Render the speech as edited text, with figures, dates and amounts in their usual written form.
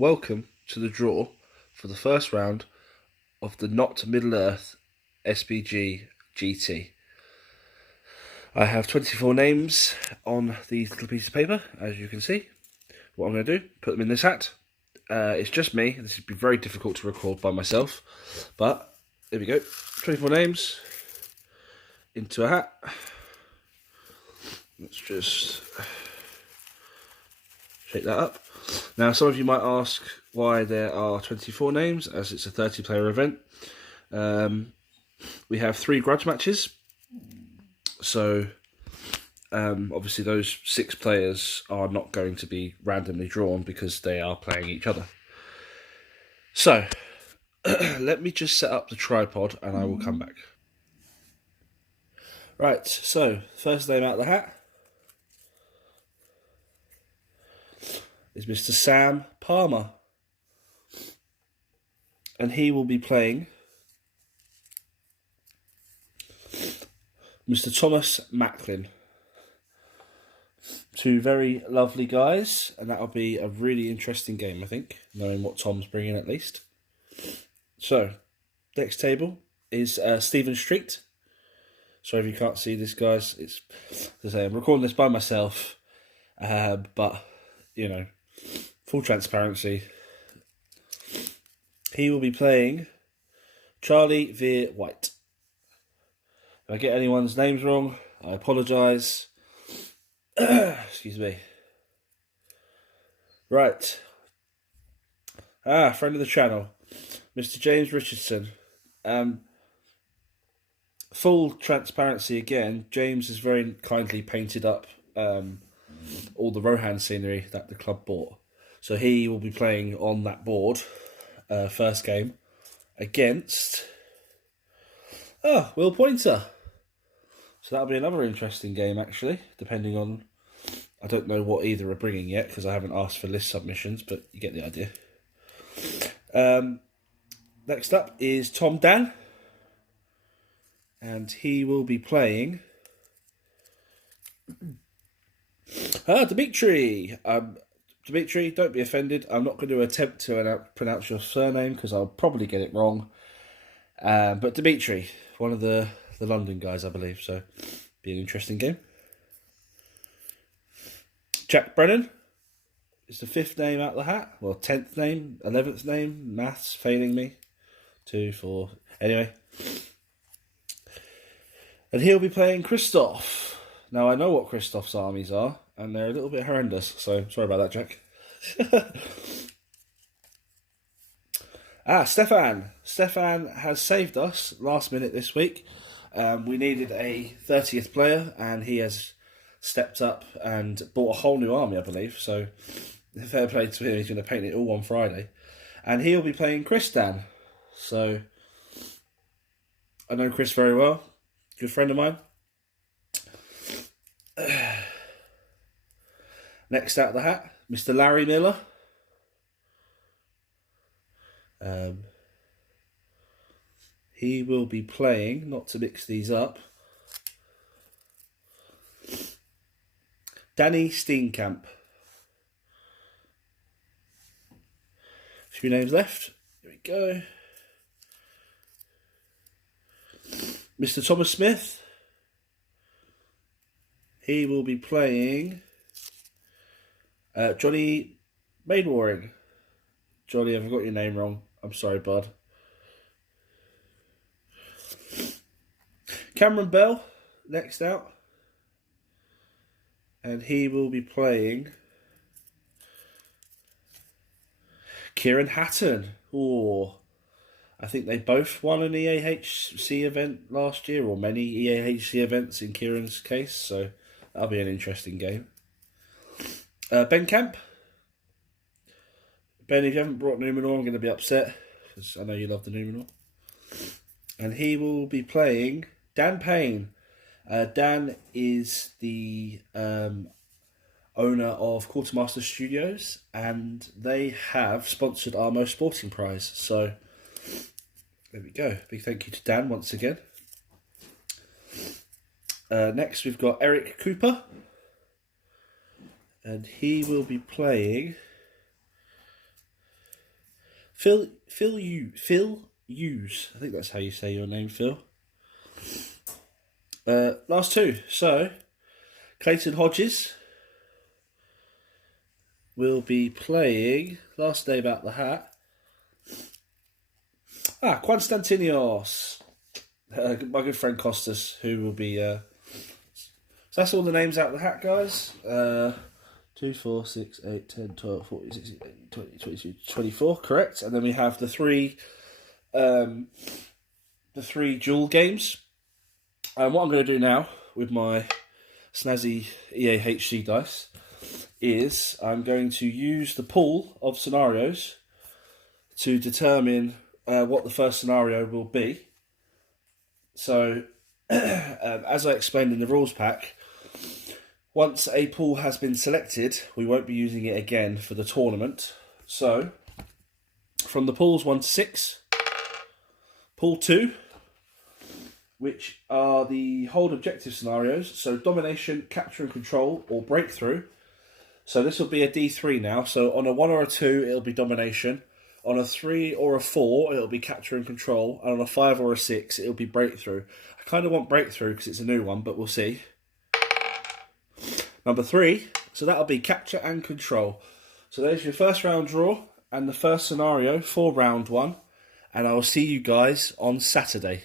welcome to the draw for the first round of the Not Middle Earth SBG GT. I have 24 names on these little piece of paper, as you can see. What I'm going to do, put them in this hat. It's just me. This would be very difficult to record by myself, but there we go. 24 names into a hat. Let's just shake that up. Now, some of you might ask why there are 24 names, as it's a 30-player event. We have 3 grudge matches. So, obviously those 6 players are not going to be randomly drawn because they are playing each other. So, let me just set up the tripod and I will come back. Right, so, first name out of the hat is Mr. Sam Palmer. And he will be playing Mr. Thomas Macklin. 2 very lovely guys, and that'll be a really interesting game, I think, knowing what Tom's bringing at least. So, next table is Stephen Street. Sorry if you can't see this, guys. It's, as I say, I'm recording this by myself, but, you know, full transparency. He will be playing Charlie Veer White. If I get anyone's names wrong, I apologise. Excuse me. Right. Friend of the channel, Mr. James Richardson. Full transparency again, James has very kindly painted up all the Rohan scenery that the club bought. So he will be playing on that board, first game, against Will Pointer. So that'll be another interesting game, actually, depending on... I don't know what either are bringing yet, because I haven't asked for list submissions, but you get the idea. Next up is Tom Dan. And he will be playing... Dimitri. Dimitri, don't be offended. I'm not going to attempt to pronounce your surname, because I'll probably get it wrong. But Dimitri, one of the London guys, I believe, so be an interesting game. Jack Brennan is the 5th name out of the hat. Well, 10th name, 11th name, maths failing me. 2, 4, anyway. And he'll be playing Christoph. Now, I know what Christoph's armies are, and they're a little bit horrendous, so sorry about that, Jack. Stefan. Stefan has saved us last minute this week. We needed a 30th player, and he has stepped up and bought a whole new army, I believe. So, fair play to him. He's going to paint it all on Friday. And he'll be playing Chris Dan. So, I know Chris very well. Good friend of mine. Next out of the hat, Mr. Larry Miller. He will be playing, not to mix these up, Danny Steenkamp. A few names left. Here we go. Mr. Thomas Smith. He will be playing Johnny Mainwaring. Johnny, I've got your name wrong. I'm sorry, bud. Cameron Bell, next out. And he will be playing Kieran Hatton. Oh, I think they both won an EAHC event last year, or many EAHC events in Kieran's case, so that'll be an interesting game. Ben Camp. Ben, if you haven't brought Numenor, I'm going to be upset, because I know you love the Numenor. And he will be playing Dan Payne. Dan is the owner of Quartermaster Studios, and they have sponsored our Most Sporting Prize. So, there we go. Big thank you to Dan once again. Next, we've got Eric Cooper. And he will be playing Phil Hughes. I think that's how you say your name, Phil. Last two. So, Clayton Hodges will be playing, last name out the hat, Konstantinos. My good friend Costas, who will be... so that's all the names out the hat, guys. 2, 4, 6, 8, 10, 12, 14, 16, 18, 20, 22, 24, correct. And then we have the three dual games. And what I'm going to do now with my snazzy EA HD dice is I'm going to use the pool of scenarios to determine what the first scenario will be. So, as I explained in the rules pack, once a pool has been selected, we won't be using it again for the tournament. So, from the pools 1 to 6, pool 2, which are the hold objective scenarios, so domination, capture and control, or breakthrough. So this will be a D3 now, so on a 1 or a 2, it'll be domination. On a 3 or a 4, it'll be capture and control. And on a 5 or a 6, it'll be breakthrough. I kind of want breakthrough because it's a new one, but we'll see. Number 3, so that'll be capture and control. So there's your first round draw and the first scenario for round 1. And I will see you guys on Saturday.